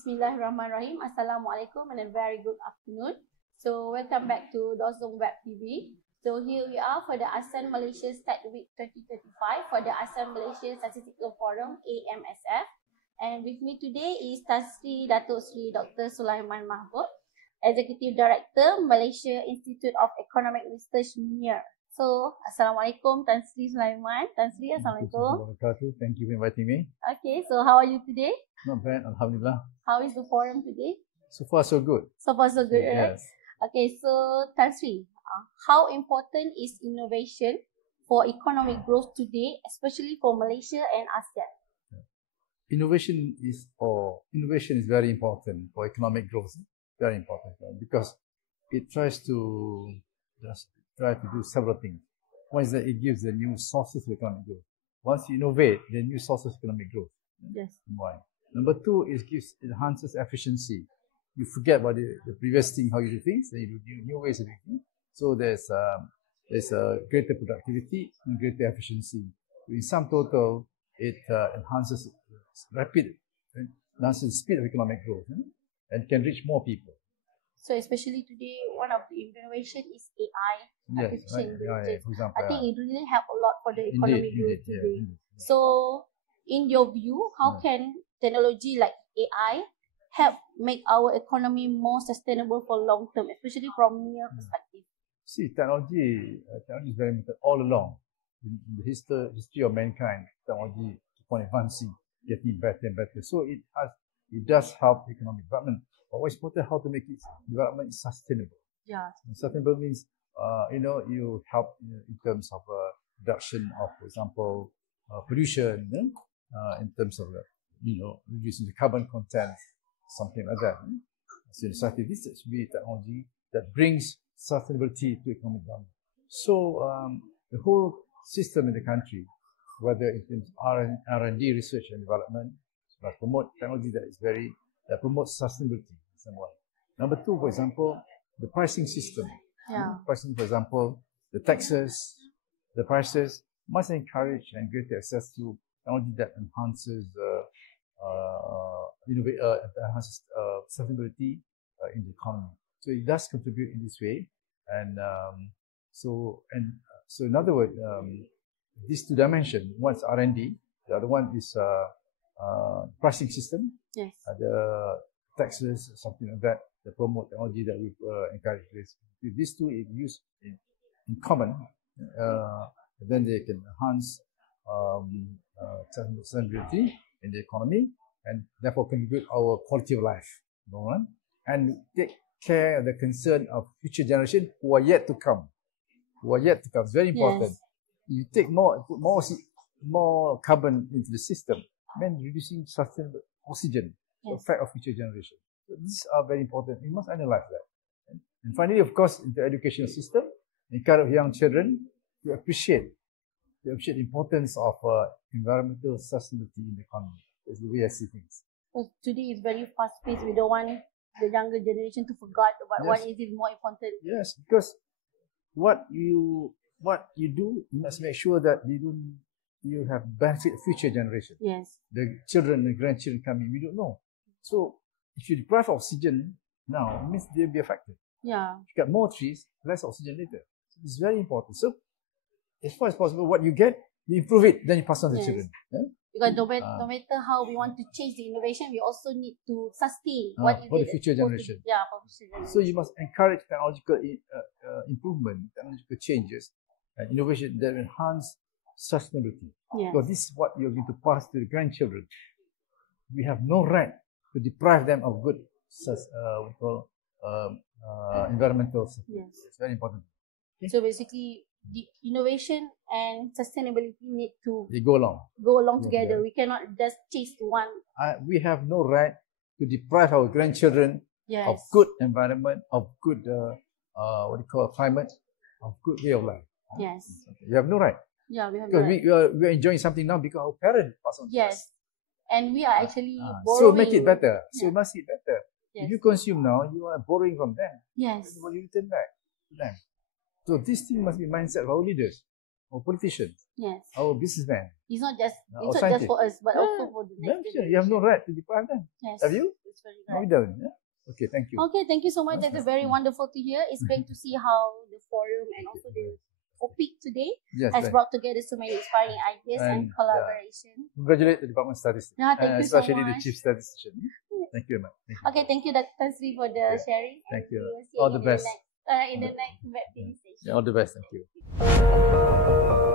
Bismillahirrahmanirrahim. Assalamualaikum and a very good afternoon. So welcome back to Dozong Web TV. So here we are for the ASEAN Malaysia Stat Week 2025 for the ASEAN Malaysia Statistical Forum AMSF. And with me today is Tan Sri Datuk Sri Dr. Sulaiman Mahmud, Executive Director, Malaysia Institute of Economic Research, MIR. So, Assalamualaikum Tan Sri Sulaiman. Tan Sri, Assalamualaikum. Thank you for inviting me. Okay, so how are you today? Not bad, Alhamdulillah. How is the forum today? So far, so good. So far, so good, right? Yes. Okay, so Tan Sri, how important is innovation for economic growth today, especially for Malaysia and ASEAN? Innovation is very important for economic growth. Very important because it tries to do several things. One is that it gives the new sources of economic growth. Once you innovate, the new sources of economic growth. Yes. One. Number two is enhances efficiency. You forget about the previous thing, how you do things, then you do new ways of doing things. So there's a greater productivity and greater efficiency. In sum total, it enhances the speed of economic growth and can reach more people. So especially today, one of the innovation is AI, artificial intelligence. For example, I think it really help a lot for the economic growth today. Indeed. So, in your view, how can technology like AI help make our economy more sustainable for long term, especially from your perspective? See, technology is very important all along. In the history of mankind, technology keep on advancing, getting better and better. So it does help economic development. But what's important, how to make it development sustainable. Yeah. Sustainable means, you help in terms of reduction of, for example, pollution, in terms of, reducing the carbon content, something like that. So in society, this should be technology that brings sustainability to economic development. So the whole system in the country, whether it is R&D, research and development, must promote technology that promotes sustainability. Number two, for example, the pricing system. Yeah. Pricing, for example, the taxes, the prices must encourage and greater access to technology that enhances sustainability in the economy. So it does contribute in this way, and so in other words, these two dimensions. One is R&D, the other one is pricing system. Yes. The taxes, something like that promote technology that we encourage this. If these two are used in common, then they can enhance sustainability in the economy and therefore contribute our quality of life. And take care of the concern of future generations who are yet to come. It's very important. Yes. You put more carbon into the system, then reducing sustainable oxygen, the effect of future generations. So these are very important. We must analyze that. And finally, of course, in the educational system, encourage young children to appreciate the importance of environmental sustainability in the economy. That's the way I see things. So today is very fast paced. We don't want the younger generation to forget about what is more important. Yes, because what you do, you must make sure that you have benefit future generation. Yes. The children, the grandchildren coming, we don't know. So if you deprive oxygen now, it means they'll be affected. Yeah. If you got more trees, less oxygen later. So it's very important. So as far as possible, what you get, you improve it, then you pass on to the children. Yeah? Because no matter how we want to change the innovation, we also need to sustain for the future generation. Yeah, for future generation. So you must encourage technological improvement, technological changes, and innovation that enhance sustainability. Yes. Because this is what you're going to pass to the grandchildren. We have no right to deprive them of good environmental sustainability. Yes. It's very important. Okay? So basically, the innovation and sustainability need to go along together. We cannot just chase one. We have no right to deprive our grandchildren of good environment, of good climate, of good way of life. Yes. You have no right. Yeah, we have because no right. we are enjoying something now because our parents pass on. Yes. And we are actually So borrowing. make it better. So you must eat better. Yes. If you consume now, you are borrowing from them. Yes. What you return back to them. So this thing must be mindset of our leaders, our politicians, our businessmen. It's not just our for us, but also for the next generation. You have no right to deprive them. Yes. Have you? That's very No, we right. don't. Yeah? Okay, thank you. Okay, thank you so much. That's very Mm. wonderful to hear. It's great to see how the forum and also the OPIC today Yes, has right. brought together so many inspiring ideas and And, collaboration. Congratulate the Department of Statistics. Yeah, thank you so especially the much. Chief Statistician. Thank you very much. Thank you. Okay, thank you, Dr. Sri, for the Okay. sharing. Thank And you. we will see All you the in best. in the next web TV session. Yeah, all the best. Thank you.